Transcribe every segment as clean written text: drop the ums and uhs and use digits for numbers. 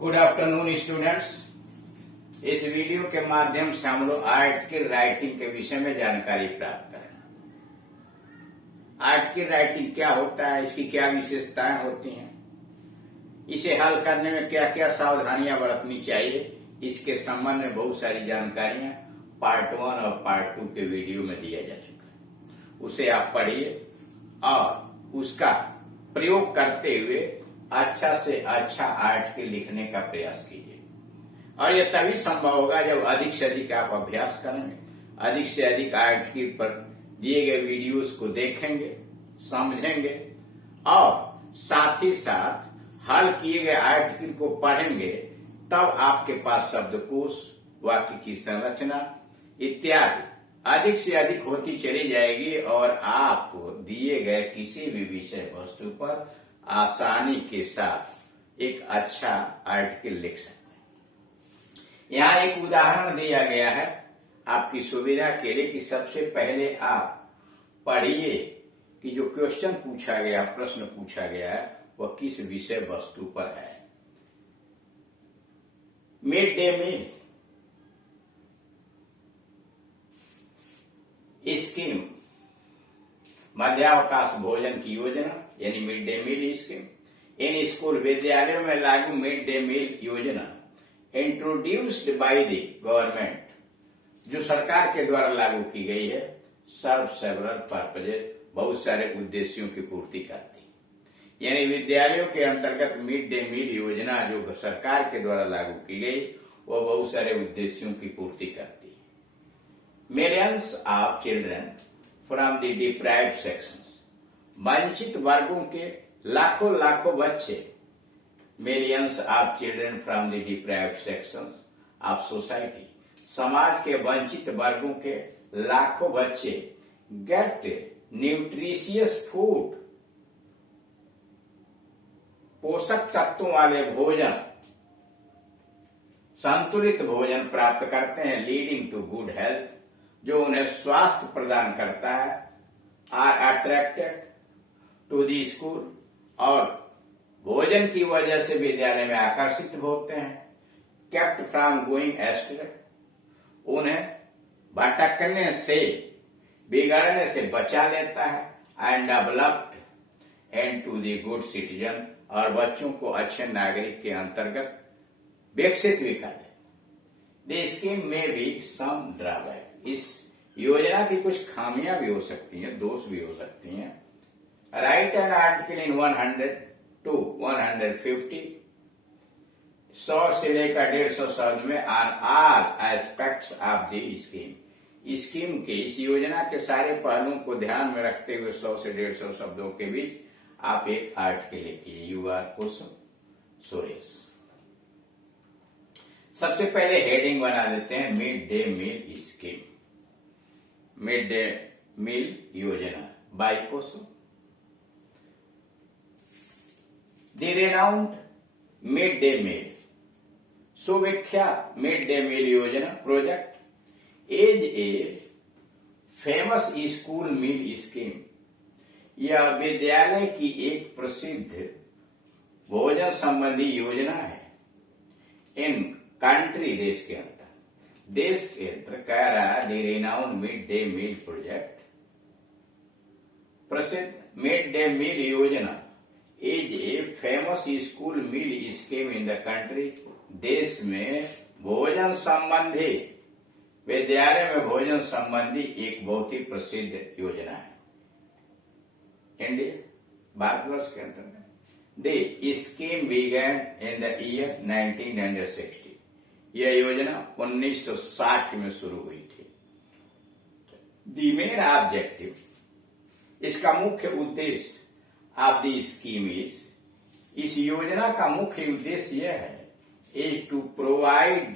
Good afternoon students. इस video के माध्यम से हम लोग आर्ट की राइटिंग के विषय में जानकारी प्राप्त करें। आर्ट की राइटिंग क्या होता है, इसकी क्या विशेषताएं होती हैं, इसे हल करने में क्या क्या सावधानियां बरतनी चाहिए, इसके संबंध में बहुत सारी जानकारियां पार्ट 1 और पार्ट 2 के वीडियो में दिया जा चुका है। उसे आप पढ़िए और उसका प्रयोग करते हुए अच्छा से अच्छा आर्ट के लिखने का प्रयास कीजिए। और यह तभी संभव होगा जब अधिक से अधिक आप अभ्यास करेंगे, अधिक से अधिक आर्ट के पर दिए गए वीडियोस को देखेंगे, समझेंगे और साथ ही साथ हल किए गए आर्टिकल को पढ़ेंगे। तब आपके पास शब्दकोश, वाक्य की संरचना इत्यादि अधिक से अधिक होती चली जाएगी और आप दिए गए किसी भी विषय वस्तु पर आसानी के साथ एक अच्छा आर्टिकल लिख सकते हैं। यहाँ एक उदाहरण दिया गया है आपकी सुविधा के लिए कि सबसे पहले आप पढ़िए कि जो क्वेश्चन पूछा गया, प्रश्न पूछा गया है, वह किस विषय वस्तु पर है। मिड डे मील स्कीम, मध्यावकाश भोजन की योजना यानी मिड डे मील स्कीम। इन स्कूल विद्यालयों में लागू मिड डे मील योजना इंट्रोड्यूस्ड बाय द गवर्नमेंट, जो सरकार के द्वारा लागू की गई है, सर्व सेवरल पर्पजेज, बहुत सारे उद्देश्यों की पूर्ति करती है। यानी विद्यालयों के अंतर्गत मिड डे मील योजना जो सरकार के द्वारा लागू की गई वो बहुत सारे उद्देश्यों की पूर्ति करती है। Millions of children from the deprived sections, वंचित वर्गों के लाखों लाखों बच्चे, millions of children from the deprived sections of society, समाज के वंचित वर्गों के लाखों बच्चे गेट न्यूट्रिशियस फूड, पोषक तत्वों वाले भोजन, संतुलित भोजन प्राप्त करते हैं, लीडिंग टू गुड हेल्थ, जो उन्हें स्वास्थ्य प्रदान करता है, are attracted to the school, और भोजन की वजह से विद्यालय में आकर्षित होते हैं, केप्ट फ्रॉम गोइंग एस्ट्रे, उन्हें भटकने से, बिगड़ने से बचा लेता है, and developed into the good citizen, और बच्चों को अच्छे नागरिक के अंतर्गत विकसित भी कर देता है। द स्कीम में भी सम ड्रॉबैक, इस योजना की कुछ खामियां भी हो सकती हैं, दोष भी हो सकती हैं। Right an article in 100 to 150, 100 से लेकर 150 शब्द में on all aspects of the scheme, scheme के, इस योजना के सारे पहलुओं को ध्यान में रखते हुए 100 से 150 शब्दों के बीच आप एक आर्टिकल लिखिए। You are Kusum Suresh. सबसे पहले हेडिंग बना देते हैं mid day meal scheme, mid day meal योजना by Kusum. The renowned mid day meal, सुविख्यात मिड डे मील योजना project is a famous school meal scheme, यह विद्यालय की एक प्रसिद्ध भोजन संबंधी योजना है। इन कंट्री, देश के अंदर, देश के अंदर कह रहा है the renowned mid day meal project, प्रसिद्ध मिड डे मील योजना is a famous school meal scheme in the country, देश में भोजन संबंधी, विद्यालय में भोजन संबंधी एक बहुत ही प्रसिद्ध योजना है। इंडिया, भारतवर्ष के अंतर्गत the scheme began in the year 1960, यह योजना 1960 में शुरू हुई थी। द मेन ऑब्जेक्टिव, इसका मुख्य उद्देश्य ऑफ द स्कीम इज, इस योजना का मुख्य उद्देश्य यह है, is to provide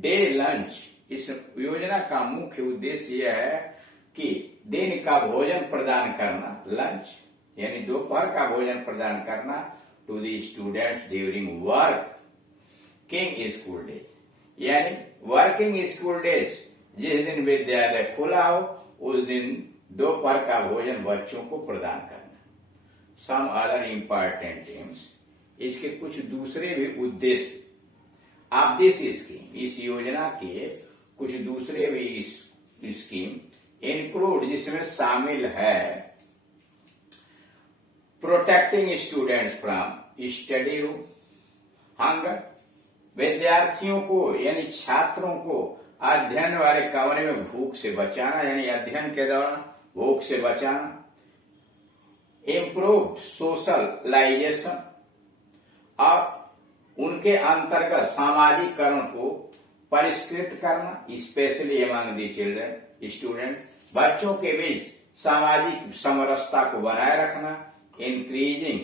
day lunch, इस योजना का मुख्य उद्देश्य यह है कि दिन का भोजन प्रदान करना, लंच यानी दोपहर का भोजन प्रदान करना, to the students during working school days, यानी वर्किंग स्कूल डेज, जिस दिन विद्यालय खुला हो उस दिन दोपहर का भोजन बच्चों को प्रदान करना। सम अदर इम्पॉर्टेंट एम्स, इसके कुछ दूसरे भी उद्देश्य ऑफ दिस स्कीम, इस योजना के कुछ दूसरे भी स्कीम इंक्लूड, जिसमें शामिल है protecting students from study room hunger, विद्यार्थियों को यानी छात्रों को अध्ययन वाले कमरे में भूख से बचाना, यानी अध्ययन के दौरान भूख से बचाना, इम्प्रूव्ड सोशलाइजेशन और उनके अंतर्गत सामाजिकरण को परिष्कृत करना, specially among the children student, बच्चों के बीच सामाजिक समरसता को बनाए रखना, increasing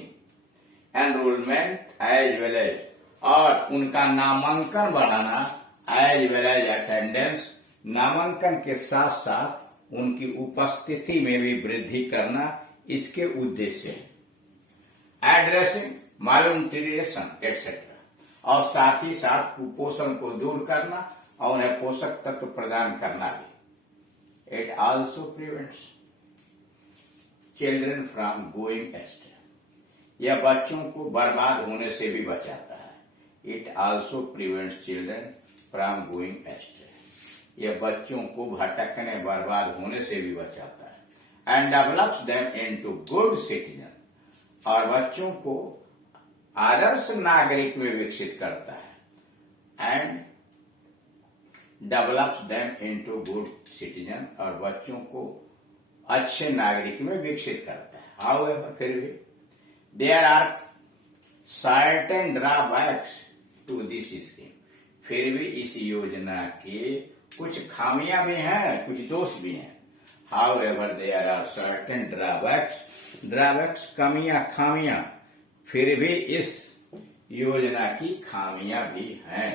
enrolment as well as, और उनका नामांकन बढ़ाना, एज वेल एज अटेंडेंस, नामांकन के साथ साथ उनकी उपस्थिति में भी वृद्धि करना इसके उद्देश्य है। एड्रेसिंग मालन्यूट्रिशन एटसेट्रा, और साथ ही साथ कुपोषण को दूर करना और उन्हें पोषक तत्व प्रदान करना भी। It also prevents children from going ashtray, यह बच्चों को बर्बाद होने से भी बचाता है। It also prevents children from going ashtray, यह बच्चों को भटकने बर्बाद होने से भी बचाता है। And develops them into good citizen, और बच्चों को आदर्श नागरिक में विकसित करता है। And develops them into good citizen, और बच्चों को अच्छे नागरिक में विकसित करता है। हाउएवर, फिर भी there are certain drawbacks to this scheme, फिर भी इस योजना के कुछ खामियां भी हैं, कुछ दोष भी हैं। However there are certain drawbacks, drawbacks कमियां, खामियां, फिर भी इस योजना की खामियां भी हैं।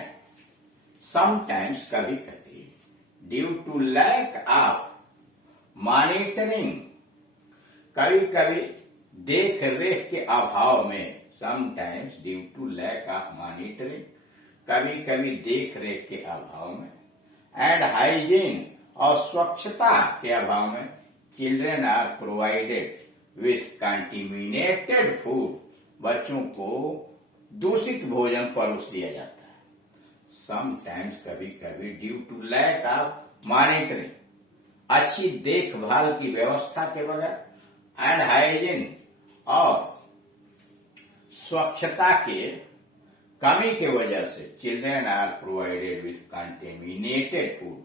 समटाइम्स, कभी कभी, due to lack of monitoring, कभी कभी देख रेख के अभाव में, sometimes due to lack of monitoring, कभी कभी देख रेख के अभाव में, एंड हाइजीन, और स्वच्छता के अभाव में, children are provided with contaminated food, बच्चों को दूषित भोजन परोस दिया जाता है। समटाइम्स, कभी कभी, due to lack of monitoring, अच्छी देखभाल की व्यवस्था के बगैर, एंड हाइजीन, और स्वच्छता के कमी के वजह से, children are provided with contaminated food,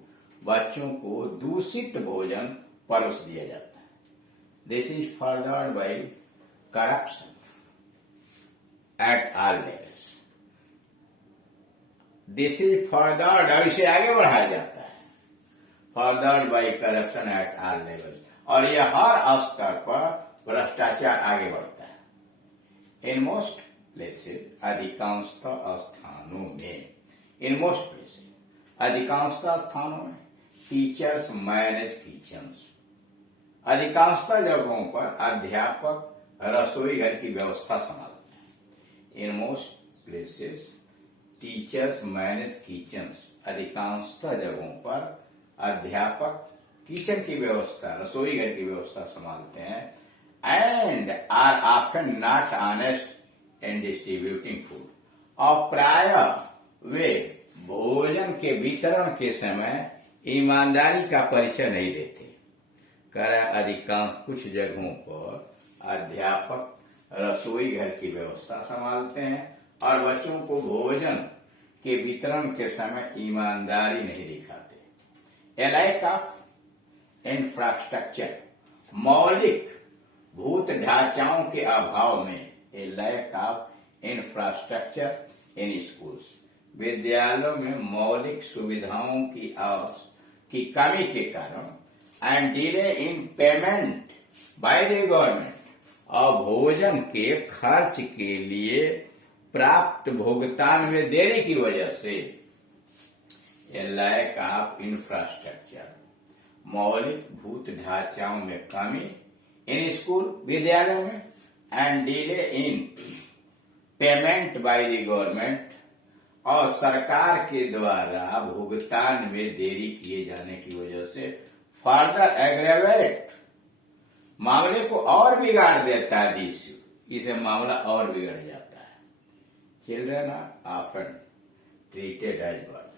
बच्चों को दूषित भोजन परोस दिया जाता है। This is furthered by corruption at all levels, this is furthered, और इसे आगे बढ़ाया जाता है, furthered by corruption at all levels, और यह हर स्तर पर भ्रष्टाचार आगे बढ़ता है। इन मोस्ट प्लेसेस, अधिकांशतः स्थानों में, इन मोस्ट प्लेसेस, अधिकांशतः स्थानों में, टीचर्स मैनेज किचन्स, अधिकांशतः जगहों पर अध्यापक रसोई घर की व्यवस्था संभालते हैं। In most places teachers manage kitchens, अधिकांशतः जगहों पर अध्यापक किचन की व्यवस्था, रसोई घर की व्यवस्था संभालते हैं। And are often not honest in distributing food, और प्राय वे भोजन के वितरण के समय ईमानदारी का परिचय नहीं देते। अधिकांश कुछ जगहों पर अध्यापक रसोई घर की व्यवस्था संभालते हैं और बच्चों को भोजन के वितरण के समय ईमानदारी नहीं दिखाते। ए लैक ऑफ इंफ्रास्ट्रक्चर, मौलिक भूत ढांचाओं के अभाव में, a lack of infrastructure in schools, विद्यालयों में मौलिक सुविधाओं की कमी के कारण, and delay in payment by the government, और भोजन के खर्च के लिए प्राप्त भुगतान में देरी की वजह से, ए लैक ऑफ इंफ्रास्ट्रक्चर, मौलिक भूत ढांचाओं में कमी, इन स्कूल, विद्यालयों में, and delay in payment by the government, और सरकार के द्वारा भुगतान में देरी किए जाने की वजह से, फर्दर एग्रेवेट, मामले को और बिगाड़ देता है, इसे मामला और बिगड़ जाता है। Children are often treated as burden.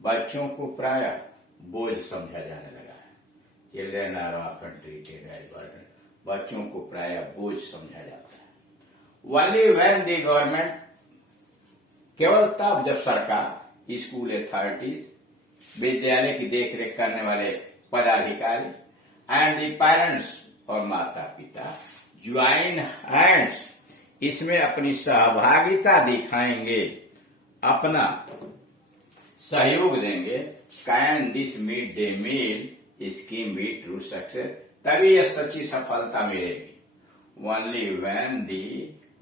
बच्चों को प्राय बोझ समझा जाने लगा है। Children are often treated as burden, बच्चों को प्राय बोझ समझा जाता है। ओनली व्हेन द गवर्नमेंट, केवल तब जब सरकार, स्कूल अथॉरिटीज, विद्यालय की देखरेख करने वाले पदाधिकारी एंड द पेरेंट्स और माता पिता ज्वाइन हैंड्स, इसमें अपनी सहभागिता दिखाएंगे, अपना सहयोग देंगे, can this mid day meal scheme be true success, तभी यह सच्ची सफलता मिलेगी। Only when the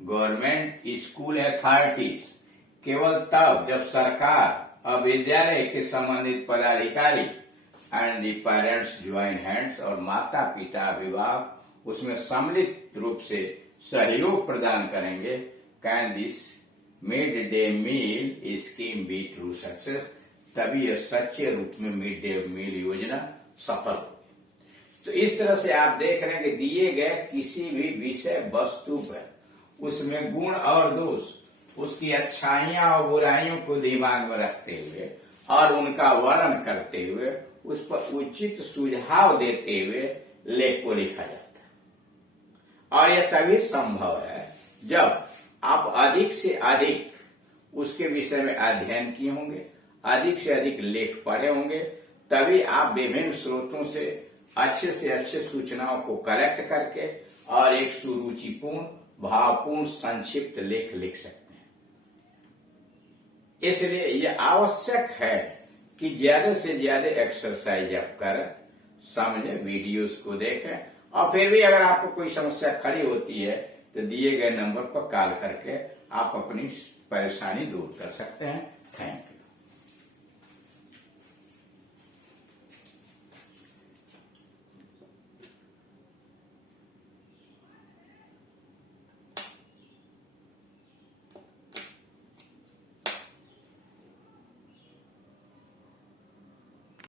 government school authorities, केवल तब जब सरकार और विद्यालय के संबंधित पदाधिकारी and the parents join hands, और माता पिता अभिभावक उसमें सम्मिलित रूप से सहयोग प्रदान करेंगे, can this mid day meal scheme be true success, तभी यह सच्चे रूप में मिड डे मील योजना सफल होगी। तो इस तरह से आप देख रहे हैं कि दिए गए किसी भी विषय वस्तु पर उसमें गुण और दोष, उसकी अच्छाइयां और बुराइयों को दिमाग में रखते हुए और उनका वर्णन करते हुए उस पर उचित सुझाव देते हुए लेख को लिखा जाता है। और यह तभी संभव है जब आप अधिक से अधिक उसके विषय में अध्ययन किए होंगे, अधिक से अधिक लेख पढ़े होंगे, तभी आप विभिन्न स्रोतों से अच्छे सूचनाओं को कलेक्ट करके और एक सुरुचिपूर्ण, भावपूर्ण, संक्षिप्त लेख लिख सकते हैं। इसलिए यह आवश्यक है कि ज्यादा से ज्यादा एक्सरसाइज आप करें, समझें, वीडियोस को देखें, और फिर भी अगर आपको कोई समस्या खड़ी होती है तो दिए गए नंबर पर कॉल करके आप अपनी परेशानी दूर कर सकते हैं। Thank you.